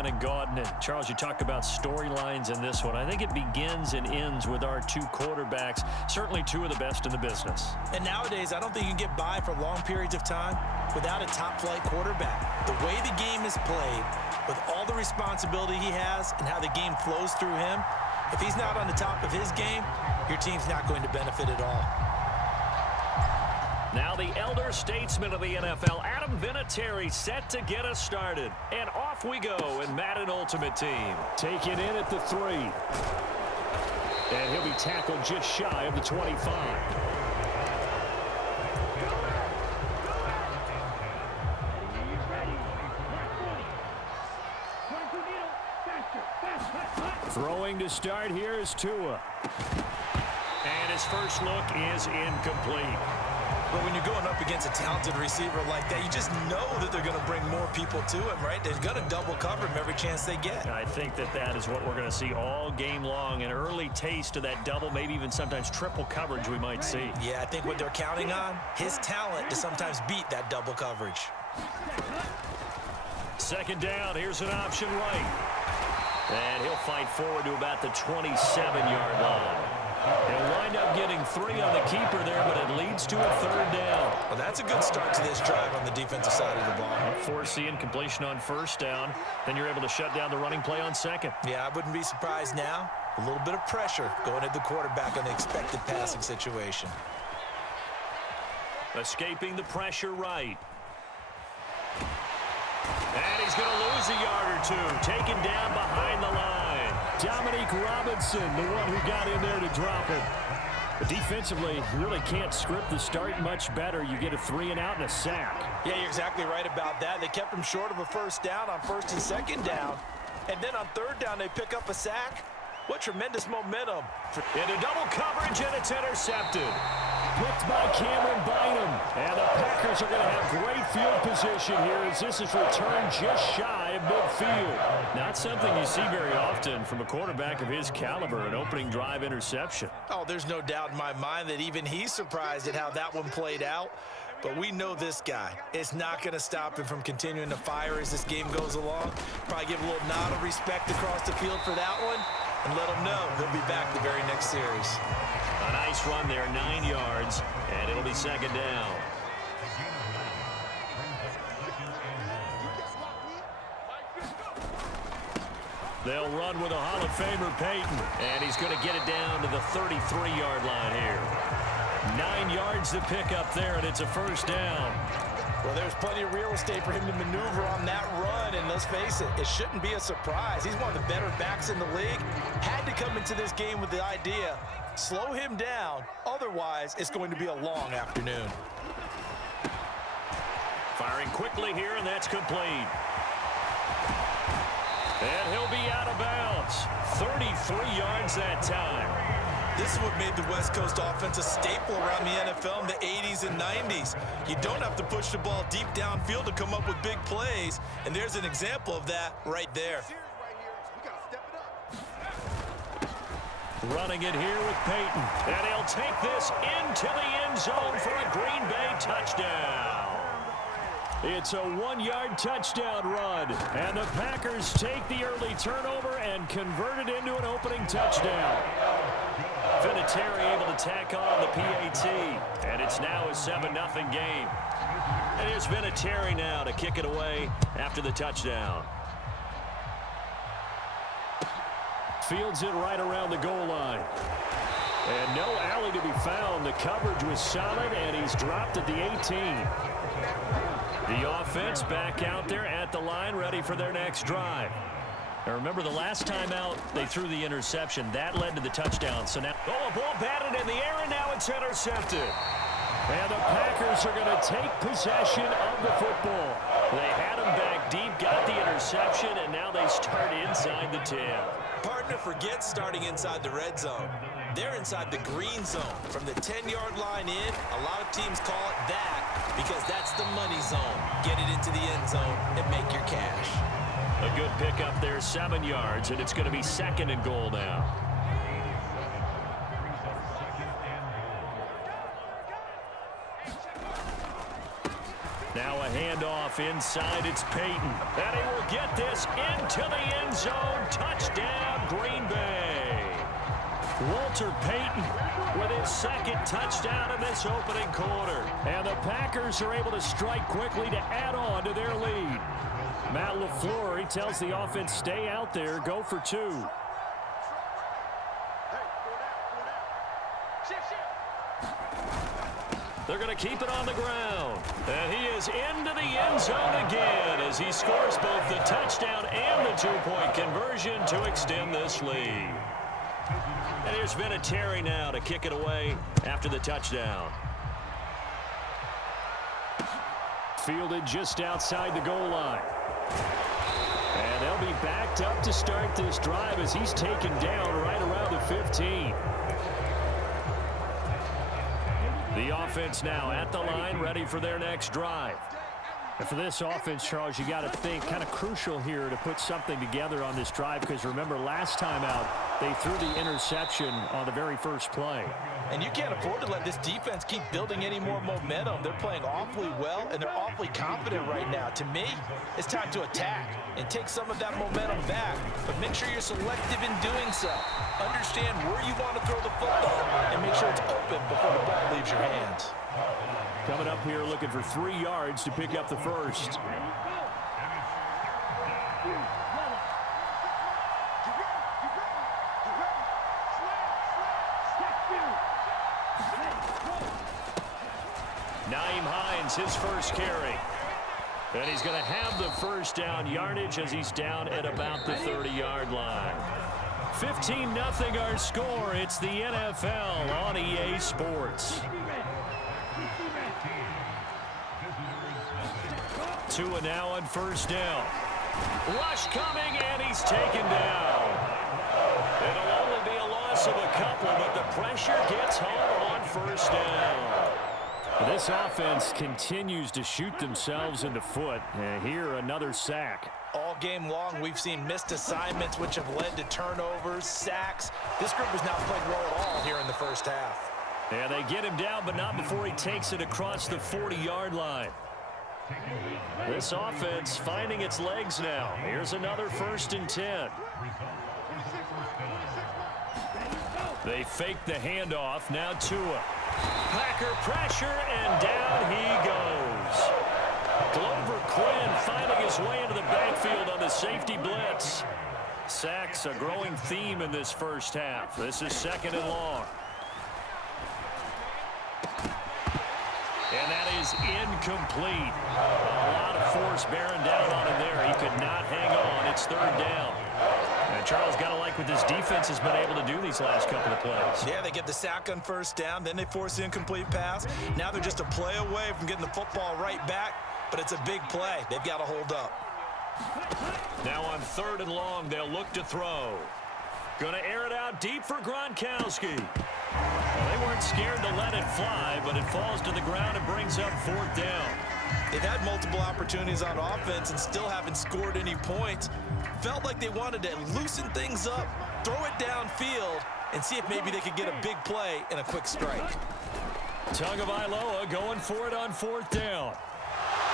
Brandon Gaudin. And Charles, you talk about storylines in this one. I think it begins and ends with our two quarterbacks, certainly two of the best in the business. And nowadays, I don't think you can get by for long periods of time without a top-flight quarterback. The way the game is played, with all the responsibility he has and how the game flows through him, if he's not on the top of his game, your team's not going to benefit at all. Now the elder statesman of the NFL, Adam Vinatieri, set to get us started. And off we go in Madden Ultimate Team. Taken in at the 3. And he'll be tackled just shy of the 25. Throwing to start here is Tua. And his first look is incomplete. But when you're going up against a talented receiver like that, you just know that they're going to bring more people to him, right? They're going to double cover him every chance they get. I think that is what we're going to see all game long. An early taste of that double, maybe even sometimes triple coverage we might see. Yeah, I think what they're counting on, his talent to sometimes beat that double coverage. Second down, here's an option right. And he'll fight forward to about the 27-yard line. He'll wind up getting 3 on the keeper there, but it leads to a third down. Well, that's a good start to this drive on the defensive side of the ball. Foreseeing completion on first down. Then you're able to shut down the running play on second. Yeah, I wouldn't be surprised now. A little bit of pressure going at the quarterback on the expected passing situation. Escaping the pressure right. And he's going to lose a yard or two. Taken down behind the line. Dominique Robinson, the one who got in there to drop it. But defensively, you really can't script the start much better. You get a 3 and out and a sack. Yeah, you're exactly right about that. They kept him short of a first down on first and second down. And then on third down, they pick up a sack. What tremendous momentum. Into double coverage, and it's intercepted. Picked by Cameron Bynum. And the Packers are going to have great field position here as this is returned just shy of midfield. Not something you see very often from a quarterback of his caliber, an opening drive interception. Oh, there's no doubt in my mind that even he's surprised at how that one played out. But we know this guy. It's not going to stop him from continuing to fire as this game goes along. Probably give a little nod of respect across the field for that one. And let him know he'll be back the very next series. A nice run there, 9 yards, and it'll be second down. They'll run with a Hall of Famer, Peyton, and he's going to get it down to the 33-yard line here. 9 yards to pick up there, and it's a first down. Well, there's plenty of real estate for him to maneuver on that run, and let's face it, it shouldn't be a surprise. He's one of the better backs in the league. Had to come into this game with the idea, slow him down, otherwise it's going to be a long afternoon. Firing quickly here, and that's complete. And he'll be out of bounds. 33 yards that time. This is what made the West Coast offense a staple around the NFL in the 80s and 90s. You don't have to push the ball deep downfield to come up with big plays, and there's an example of that right there. Running it here with Peyton, and he'll take this into the end zone for a Green Bay touchdown. It's a 1-yard touchdown run, and the Packers take the early turnover and convert it into an opening touchdown. Vinatieri able to tack on the PAT, and it's now a 7-0 game. And here's Vinatieri now to kick it away after the touchdown. Fields it right around the goal line. And no alley to be found. The coverage was solid, and he's dropped at the 18. The offense back out there at the line, ready for their next drive. Now remember, the last time out, they threw the interception. That led to the touchdown. So now, a ball batted in the air, and now it's intercepted. And the Packers are going to take possession of the football. They had him back deep, got the interception, and now they start inside the 10. Partner forgets starting inside the red zone. They're inside the green zone. From the 10-yard line in, a lot of teams call it that because that's the money zone. Get it into the end zone and make your cash. A good pickup there, 7 yards, and it's going to be second and goal now. Now a handoff handoff inside. It's Peyton. And he will get this into the end zone. Touchdown, Green Bay. Walter Payton with his second touchdown in this opening quarter. And the Packers are able to strike quickly to add on to their lead. Matt LaFleur, he tells the offense, stay out there, go for two. They're going to keep it on the ground. And he is into the end zone again as he scores both the touchdown and the two-point conversion to extend this lead. And here's Vinatieri now to kick it away after the touchdown. Fielded just outside the goal line. And they'll be backed up to start this drive as he's taken down right around the 15. The offense now at the line, ready for their next drive. And for this offense, Charles, you got to think kind of crucial here to put something together on this drive, because remember last time out they threw the interception on the very first play. And you can't afford to let this defense keep building any more momentum. They're playing awfully well, and they're awfully confident right now. To me, it's time to attack and take some of that momentum back, but make sure you're selective in doing so. Understand where you want to throw the football and make sure it's open before the ball leaves your hands. Coming up here looking for 3 yards to pick up the first. Nyheim Hines, his first carry. And he's going to have the first down yardage as he's down at about the 30-yard line. 15-0 our score. It's the NFL on EA Sports. Tua now on first down. Rush coming, and he's taken down. It'll only be a loss of a couple, but the pressure gets home on first down. This offense continues to shoot themselves in the foot. And here, another sack. All game long, we've seen missed assignments, which have led to turnovers, sacks. This group has not played well at all here in the first half. And they get him down, but not before he takes it across the 40-yard line. This offense finding its legs now. Here's another 1st and 10. They fake the handoff. Now Tua. Packer pressure, and down he goes. Glover Quinn finding his way into the backfield on the safety blitz. Sacks a growing theme in this first half. This is 2nd and long. And that is incomplete. A lot of force bearing down on him there. He could not hang on. It's 3rd down. And Charles, got to like what this defense has been able to do these last couple of plays. Yeah, they get the sack on first down, then they force the incomplete pass. Now they're just a play away from getting the football right back, but it's a big play. They've got to hold up. Now on 3rd and long, they'll look to throw. Going to air it out deep for Gronkowski. Well, they weren't scared to let it fly, but it falls to the ground and brings up 4th down. They've had multiple opportunities on offense and still haven't scored any points. Felt like they wanted to loosen things up, throw it downfield, and see if maybe they could get a big play and a quick strike. Tagovailoa going for it on 4th down.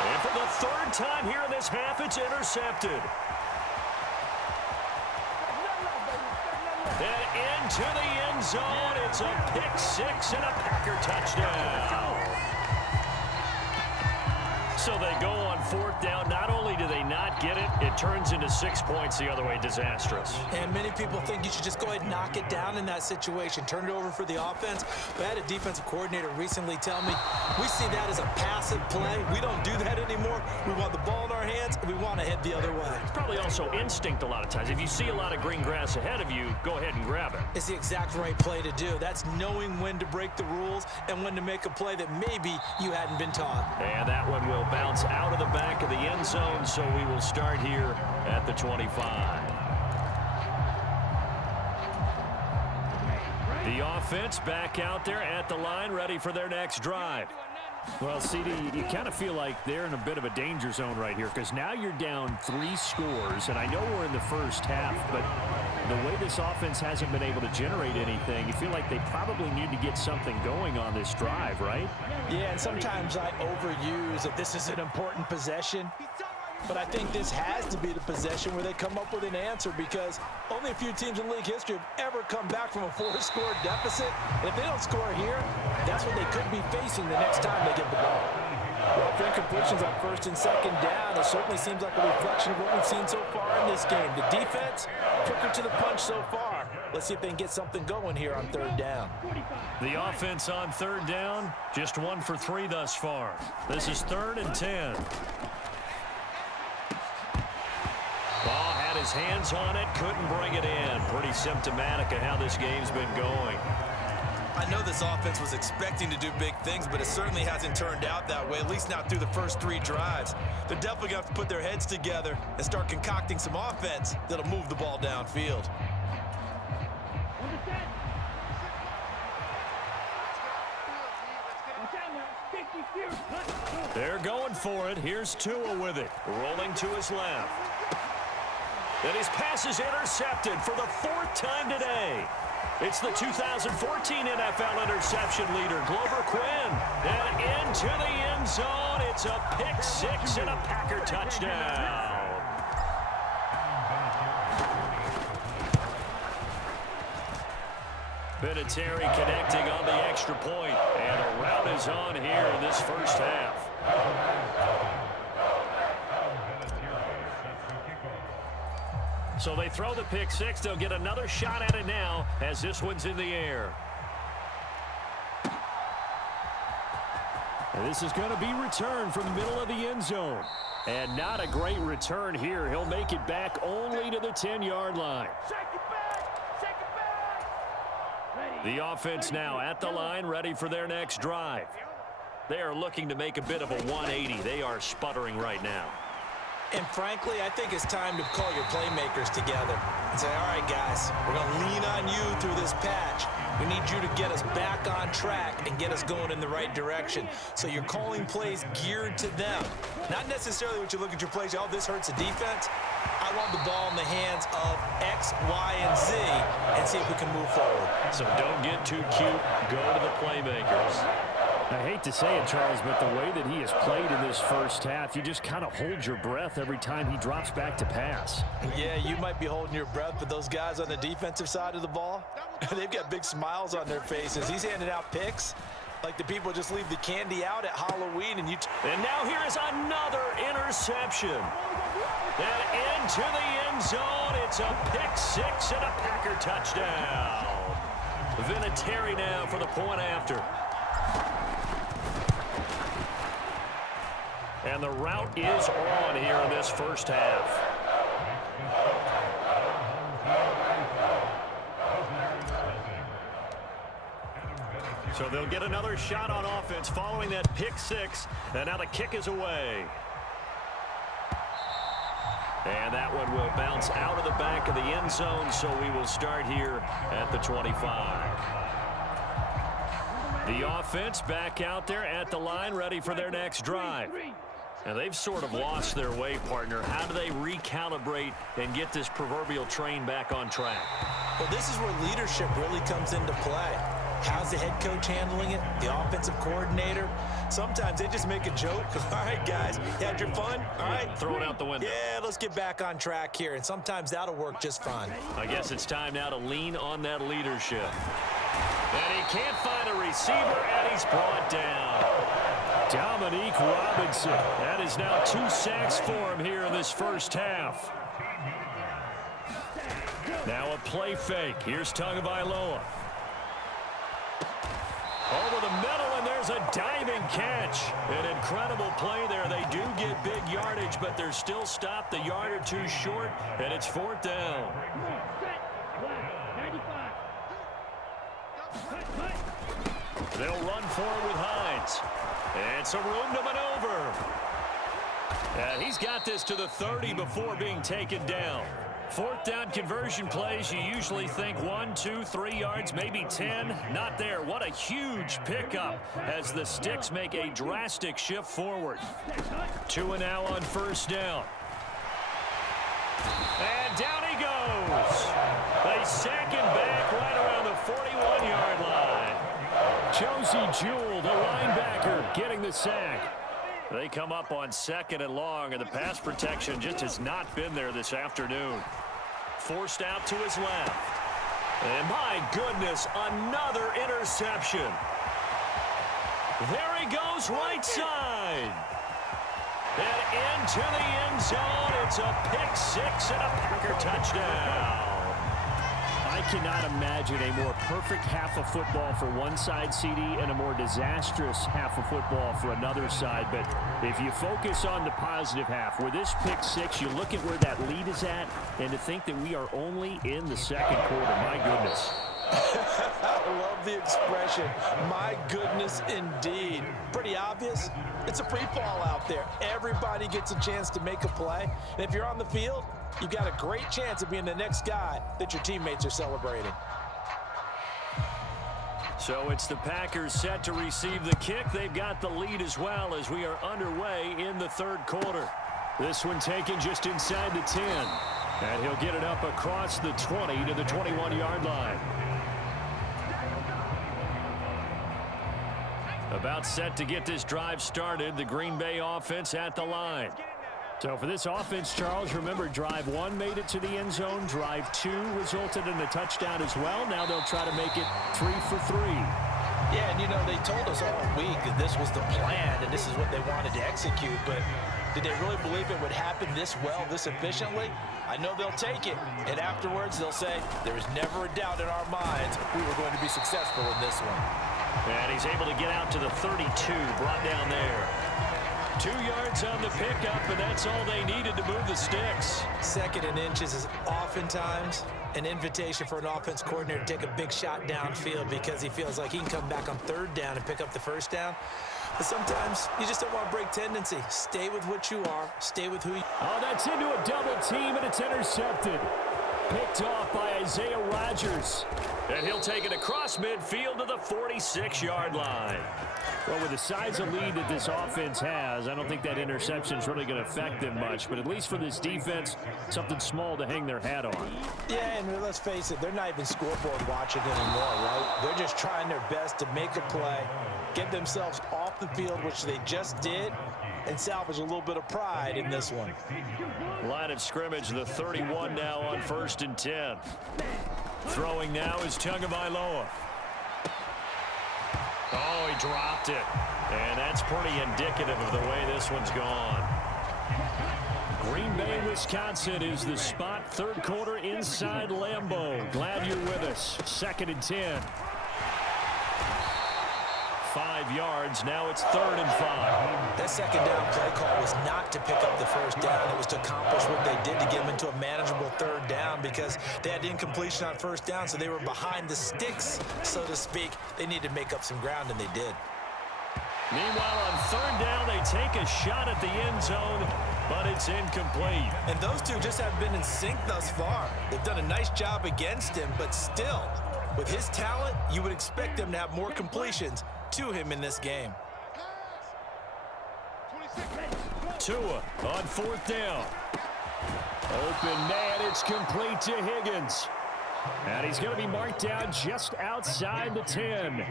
And for the 3rd time here in this half, it's intercepted. And into the end zone, it's a pick-6 and a Packer touchdown. So they go on 4th down. Not only do they not get it, it turns into 6 points the other way. Disastrous. And many people think you should just go ahead and knock it down in that situation. Turn it over for the offense. But I had a defensive coordinator recently tell me, we see that as a passive play. We don't do that anymore. We want the ball in our hands, and we want to head the other way. It's probably also instinct a lot of times. If you see a lot of green grass ahead of you, go ahead and grab it. It's the exact right play to do. That's knowing when to break the rules and when to make a play that maybe you hadn't been taught. And that one will bounce out of the back of the end zone, so we will start here at the 25. The offense back out there at the line, ready for their next drive. Well, CD, you kind of feel like they're in a bit of a danger zone right here because now you're down 3 scores, and I know we're in the first half, but the way this offense hasn't been able to generate anything, you feel like they probably need to get something going on this drive, right? Yeah, and sometimes I overuse that this is an important possession. But I think this has to be the possession where they come up with an answer because only a few teams in league history have ever come back from a 4-score deficit. And if they don't score here, that's what they could be facing the next time they get the ball. Well, for incompletions on 1st and 2nd down, it certainly seems like a reflection of what we've seen so far in this game. The defense, quicker to the punch so far. Let's see if they can get something going here on 3rd down. The offense on 3rd down, just 1 for 3 thus far. This is 3rd and 10. Ball had his hands on it, couldn't bring it in. Pretty symptomatic of how this game's been going. I know this offense was expecting to do big things, but it certainly hasn't turned out that way, at least not through the first 3 drives. They're definitely going to have to put their heads together and start concocting some offense that'll move the ball downfield. They're going for it. Here's Tua with it, rolling to his left. And his pass is intercepted for the 4th time today. It's the 2014 NFL interception leader, Glover Quinn. And into the end zone. It's a pick 6 and a Packer touchdown. Vinatieri connecting on the extra point. And a rout is on here in this first half. So they throw the pick 6. They'll get another shot at it now as this one's in the air. And this is going to be returned from the middle of the end zone. And not a great return here. He'll make it back only to the 10-yard line. The offense now at the line, ready for their next drive. They are looking to make a bit of a 180. They are sputtering right now. And frankly, I think it's time to call your playmakers together and say, all right, guys, we're going to lean on you through this patch. We need you to get us back on track and get us going in the right direction. So you're calling plays geared to them. Not necessarily what you look at your plays, oh, this hurts the defense. I want the ball in the hands of X, Y, and Z and see if we can move forward. So don't get too cute. Go to the playmakers. I hate to say it, Charles, but the way that he has played in this first half, you just kind of hold your breath every time he drops back to pass. Yeah, you might be holding your breath, but those guys on the defensive side of the ball, they've got big smiles on their faces. He's handing out picks like the people just leave the candy out at Halloween. And now here is another interception. And into the end zone, it's a pick 6 and a Packer touchdown. Vinatieri now for the point after. And the route is on here in this first half. So they'll get another shot on offense following that pick 6. And now the kick is away. And that one will bounce out of the back of the end zone, so we will start here at the 25. The offense back out there at the line, ready for their next drive. And they've sort of lost their way, partner. How do they recalibrate and get this proverbial train back on track? Well, this is where leadership really comes into play. How's the head coach handling it? The offensive coordinator? Sometimes they just make a joke. All right, guys, you had your fun? All right. Throw it out the window. Yeah, let's get back on track here. And sometimes that'll work just fine. I guess it's time now to lean on that leadership. And he can't find a receiver, and he's brought down. Dominique Robinson. That is now 2 sacks for him here in this first half. Now a play fake. Here's Tagovailoa. Over the middle, and there's a diving catch. An incredible play there. They do get big yardage, but they're still stopped a yard or two short, and it's 4th down. They'll run forward with Hines. And some room to maneuver. And he's got this to the 30 before being taken down. Fourth down conversion plays, you usually think 1, 2, 3 yards, maybe 10. Not there. What a huge pickup as the Sticks make a drastic shift forward. Tua now on first down. And down he goes. They sack him back right around the 41-yard line. Josey Jewell, the linebacker, getting the sack. They come up on 2nd and long, and the pass protection just has not been there this afternoon. Forced out to his left. And my goodness, another interception. There he goes, right side. And into the end zone. It's a pick six and a Packer touchdown. I cannot imagine a more perfect half of football for one side, CD, and a more disastrous half of football for another side. But if you focus on the positive half, with this pick six, you look at where that lead is at, and to think that we are only in the second quarter, my goodness. I love the expression, my goodness indeed. Pretty obvious. It's a free fall out there. Everybody gets a chance to make a play. And if you're on the field, you've got a great chance of being the next guy that your teammates are celebrating. So it's the Packers set to receive the kick. They've got the lead as well as we are underway in the third quarter. This one taken just inside the 10. And he'll get it up across the 20 to the 21-yard line. About set to get this drive started. The Green Bay offense at the line. So for this offense, Charles, remember, drive 1 made it to the end zone. Drive 2 resulted in a touchdown as well. Now they'll try to make it 3 for 3. Yeah, and you know, they told us all week that this was the plan and this is what they wanted to execute, but did they really believe it would happen this well, this efficiently? I know they'll take it, and afterwards they'll say, there was never a doubt in our minds we were going to be successful in this one. And he's able to get out to the 32, brought down there. 2 yards on the pickup, and that's all they needed to move the Sticks. 2nd and inches is oftentimes an invitation for an offense coordinator to take a big shot downfield because he feels like he can come back on 3rd down and pick up the 1st down. But sometimes you just don't want to break tendency. Stay with what you are. Stay with who you are. Oh, that's into a double team, and it's intercepted. Picked off by Isaiah Rodgers. And he'll take it across midfield to the 46-yard line. Well, with the size of lead that this offense has, I don't think that interception is really going to affect them much. But at least for this defense, something small to hang their hat on. Yeah, and let's face it, they're not even scoreboard watching anymore, right? They're just trying their best to make a play, get themselves off the field, which they just did, and salvage a little bit of pride in this one. Line of scrimmage, the 31 now on 1st and 10. Throwing now is Tagovailoa. Oh, he dropped it. And that's pretty indicative of the way this one's gone. Green Bay, Wisconsin is the spot. Third quarter inside Lambeau. Glad you're with us. 2nd and 10. 5 yards. Now it's 3rd and 5. That 2nd down play call was not to pick up the 1st down. It was to accomplish what they did to get them into a manageable 3rd down because they had incompletion on 1st down, so they were behind the sticks, so to speak. They needed to make up some ground, and they did. Meanwhile, on 3rd down, they take a shot at the end zone, but it's incomplete. And those two just have been in sync thus far. They've done a nice job against him, but still, with his talent, you would expect them to have more completions to him in this game. Tua on 4th down. Open man, it's complete to Higgins. And he's going to be marked down just outside the 10.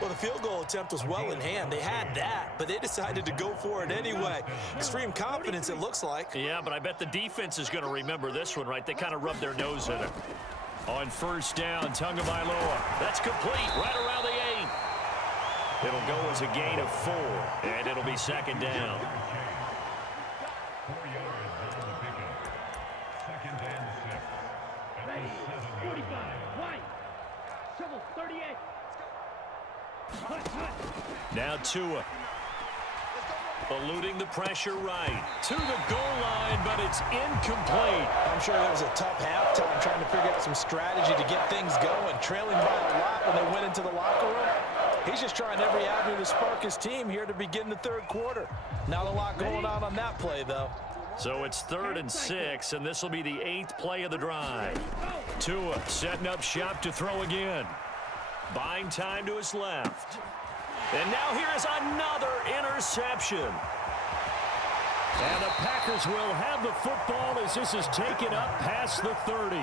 Well, the field goal attempt was well in hand. They had that, but they decided to go for it anyway. Extreme confidence, it looks like. Yeah, but I bet the defense is going to remember this one, right? They kind of rubbed their nose in it. On 1st down, Tagovailoa. That's complete, right around the 8. It'll go as a gain of 4, and it'll be 2nd down. Now Tua. Eluding the pressure right. To the goal line, but it's incomplete. I'm sure that was a tough halftime trying to figure out some strategy to get things going. Trailing by a lot when they went into the locker room. He's just trying every avenue to spark his team here to begin the 3rd quarter. Not a lot going on that play, though. So it's 3rd and 6, and this will be the 8th play of the drive. Tua setting up shop to throw again. Buying time to his left. And now here's another interception. And the Packers will have the football as this is taken up past the 30.